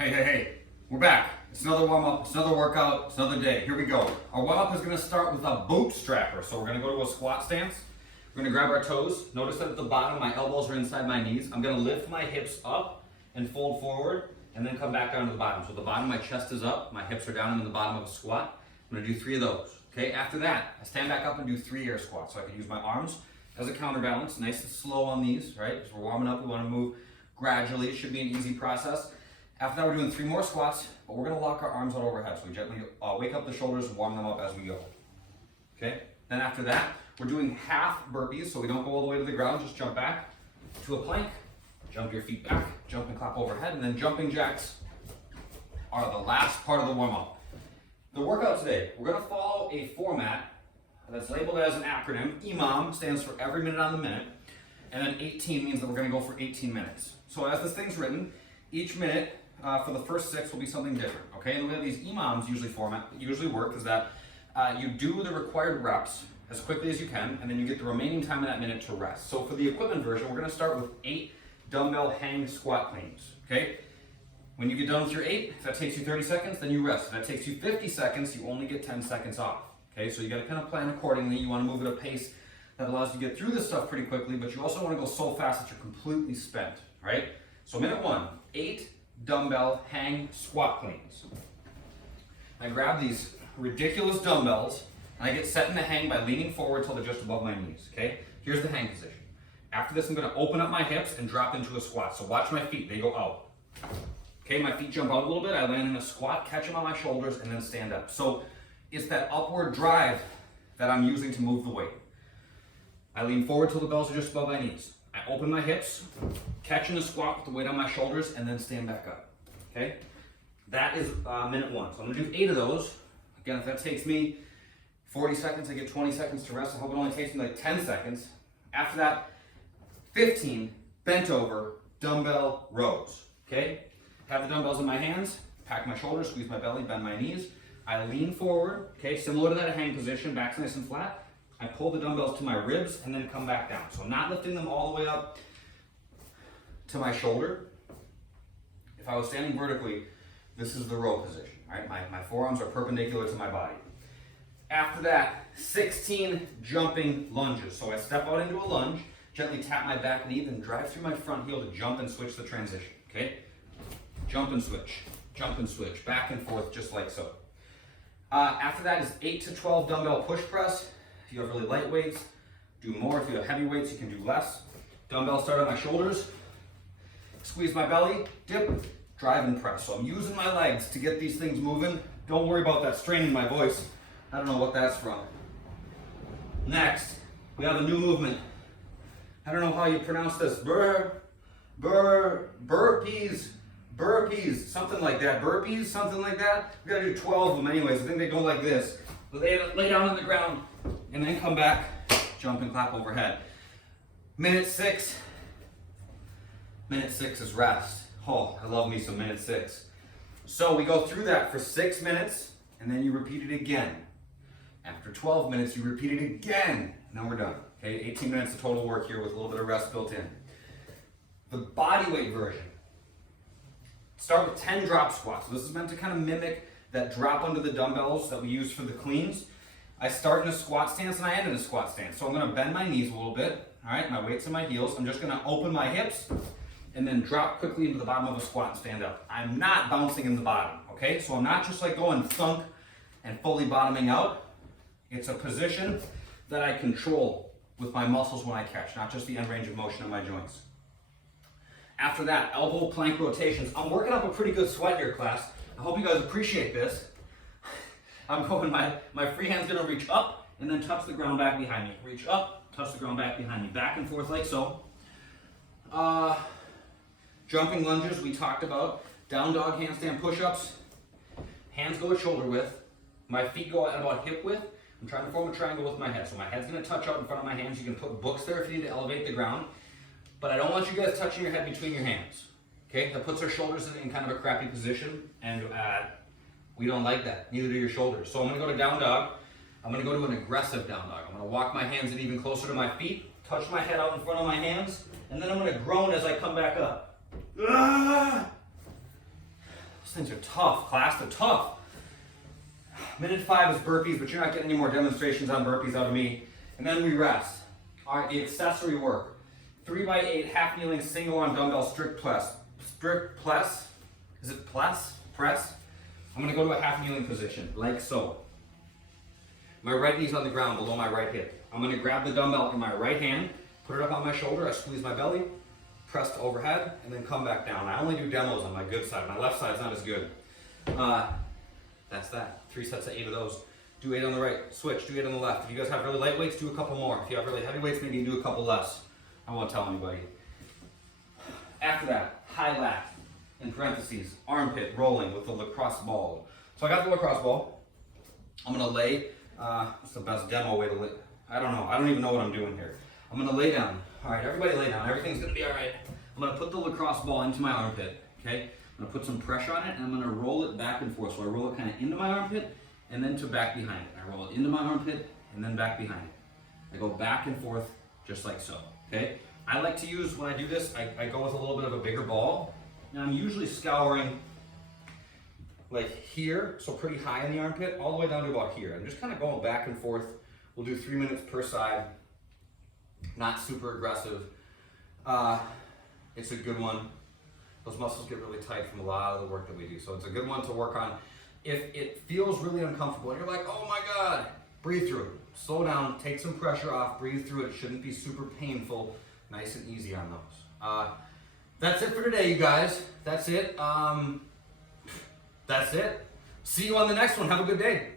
Hey, we're back. It's another warm-up, it's another workout, it's another day. Here we go. Our warm-up is gonna start with a bootstrapper. So we're gonna go to a squat stance. We're gonna grab our toes. Notice that at the bottom, my elbows are inside my knees. I'm gonna lift my hips up and fold forward, and then come back down to the bottom. So at the bottom, my chest is up, my hips are down in the bottom of a squat. I'm gonna do 3 of those, okay? After that, I stand back up and do 3 air squats. So I can use my arms as a counterbalance, nice and slow on these, right? Because we're warming up, we wanna move gradually. It should be an easy process. After that, we're doing 3 more squats, but we're gonna lock our arms out overhead. So we gently wake up the shoulders and warm them up as we go. Okay? Then after that, we're doing half burpees, so we don't go all the way to the ground, just jump back to a plank, jump your feet back, jump and clap overhead, and then jumping jacks are the last part of the warm-up. The workout today, we're gonna follow a format that's labeled as an acronym. EMOM stands for every minute on the minute, and then 18 means that we're gonna go for 18 minutes. So as this thing's written, each minute for the first 6 will be something different, okay? And the way these EMOMs usually work is that you do the required reps as quickly as you can, and then you get the remaining time in that minute to rest. So for the equipment version, we're gonna start with 8 dumbbell hang squat cleans, okay? When you get done with your 8, if that takes you 30 seconds, then you rest. If that takes you 50 seconds, you only get 10 seconds off, okay? So you gotta kind of plan accordingly. You wanna move at a pace that allows you to get through this stuff pretty quickly, but you also wanna go so fast that you're completely spent, right? So minute 1, 8 dumbbell hang squat cleans. I grab these ridiculous dumbbells and I get set in the hang by leaning forward till they're just above my knees, okay? Here's the hang position. After this, I'm gonna open up my hips and drop into a squat. So watch my feet, they go out. Okay, my feet jump out a little bit, I land in a squat, catch them on my shoulders, and then stand up. So it's that upward drive that I'm using to move the weight. I lean forward till the bells are just above my knees. I open my hips, catch in a squat with the weight on my shoulders, and then stand back up, okay? That is minute 1. So I'm gonna do 8 of those. Again, if that takes me 40 seconds, I get 20 seconds to rest. I hope it only takes me like 10 seconds. After that, 15 bent over dumbbell rows, okay? Have the dumbbells in my hands, pack my shoulders, squeeze my belly, bend my knees. I lean forward, okay, similar to that hang position, back's nice and flat. I pull the dumbbells to my ribs and then come back down. So I'm not lifting them all the way up to my shoulder. If I was standing vertically, this is the row position, right? My forearms are perpendicular to my body. After that, 16 jumping lunges. So I step out into a lunge, gently tap my back knee, then drive through my front heel to jump and switch the transition, okay? Jump and switch, back and forth, just like so. After that is 8 to 12 dumbbell push press. If you have really light weights, do more. If you have heavy weights, you can do less. Dumbbells start on my shoulders, squeeze my belly, dip, drive and press. So I'm using my legs to get these things moving. Don't worry about that strain in my voice. I don't know what that's from. Next, we have a new movement. I don't know how you pronounce this. Burpees, something like that. Burpees, something like that. We gotta do 12 of them anyways. I think they go like this. Lay down on the ground and then come back, jump and clap overhead. Minute 6 is rest. Oh, I love me some minute 6. So we go through that for 6 minutes and then you repeat it again. After 12 minutes, you repeat it again, and then we're done. Okay, 18 minutes of total work here with a little bit of rest built in. The body weight version. Start with 10 drop squats. So this is meant to kind of mimic that drop under the dumbbells that we use for the cleans. I start in a squat stance and I end in a squat stance. So I'm gonna bend my knees a little bit. All right, my weight's in my heels. I'm just gonna open my hips and then drop quickly into the bottom of a squat and stand up. I'm not bouncing in the bottom, okay? So I'm not just like going thunk and fully bottoming out. It's a position that I control with my muscles when I catch, not just the end range of motion of my joints. After that, elbow plank rotations. I'm working up a pretty good sweat here, class. I hope you guys appreciate this. I'm going, my free hand's gonna reach up and then touch the ground back behind me. Reach up, touch the ground back behind me. Back and forth like so. Jumping lunges, we talked about. Down dog handstand push-ups. Hands go at shoulder width. My feet go at about hip width. I'm trying to form a triangle with my head. So my head's gonna touch out in front of my hands. You can put books there if you need to elevate the ground. But I don't want you guys touching your head between your hands. Okay, that puts our shoulders in kind of a crappy position, and we don't like that, neither do your shoulders. So I'm gonna go to down dog. I'm gonna go to an aggressive down dog. I'm gonna walk my hands in even closer to my feet, touch my head out in front of my hands, and then I'm gonna groan as I come back up. Those things are tough, class, they're tough. Minute 5 is burpees, but you're not getting any more demonstrations on burpees out of me. And then we rest. All right, the accessory work. 3x8 half kneeling single arm dumbbell strict press. Strict press, is it press? Press. I'm gonna go to a half kneeling position, like so. My right knee's on the ground below my right hip. I'm gonna grab the dumbbell in my right hand, put it up on my shoulder, I squeeze my belly, press to overhead, and then come back down. I only do demos on my good side. My left side's not as good. That's that. 3 sets of 8 of those. Do 8 on the right, switch, do 8 on the left. If you guys have really light weights, do a couple more. If you have really heavy weights, maybe you do a couple less. I won't tell anybody. After that, high lat, in parentheses, armpit rolling with the lacrosse ball. So I got the lacrosse ball. I'm gonna lay, what's the best demo way to lay? I don't know, I don't even know what I'm doing here. I'm gonna lay down. All right, everybody lay down, everything's gonna be all right. I'm gonna put the lacrosse ball into my armpit, okay? I'm gonna put some pressure on it and I'm gonna roll it back and forth. So I roll it kind of into my armpit and then to back behind it. I roll it into my armpit and then back behind it. I go back and forth just like so, okay? I like to use, when I do this, I go with a little bit of a bigger ball. Now I'm usually scouring like here, so pretty high in the armpit, all the way down to about here. I'm just kind of going back and forth. We'll do 3 minutes per side, not super aggressive. It's a good one. Those muscles get really tight from a lot of the work that we do, so it's a good one to work on. If it feels really uncomfortable, and you're like, oh my God, breathe through it. Slow down, take some pressure off, breathe through it. It shouldn't be super painful, nice and easy on those. That's it for today, you guys. That's it. That's it. See you on the next one. Have a good day.